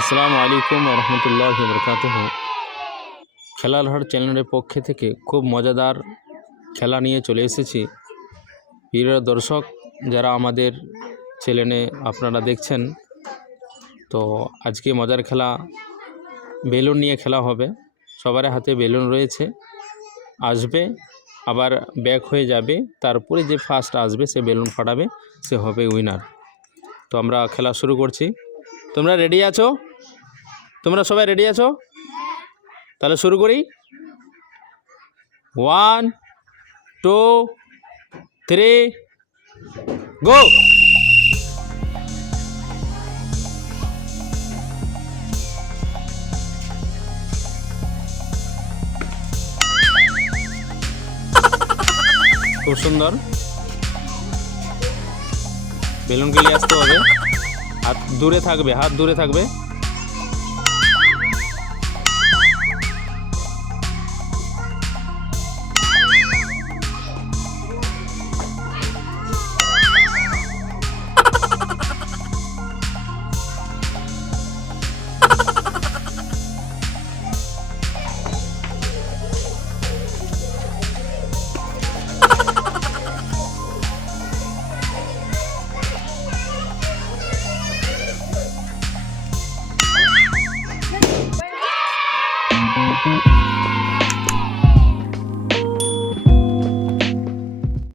আসসালামু আলাইকুম রহমতুল্লাহ বরকাত খেলার হাট চ্যানেলের পক্ষে থেকে খুব মজাদার খেলা নিয়ে চলে এসেছি। প্রিয় দর্শক, যারা আমাদের চ্যানেলে আপনারা দেখছেন, তো আজকে মজার খেলা বেলুন নিয়ে খেলা হবে। সবার হাতে বেলুন রয়েছে। আসবে, আবার ব্যাক হয়ে যাবে, তারপরে যে ফার্স্ট আসবে, সে বেলুন ফাটাবে, সে হবে উইনার তো আমরা খেলা শুরু করছি। তোমরা রেডি আছো? তোমরা সবাই রেডি আছো? তাহলে শুরু করি। ওয়ান টু থ্রি গো খুব সুন্দর। বেলুন গেলে আসতে হবে। হাত দূরে থাকবে, হাত দূরে থাকবে।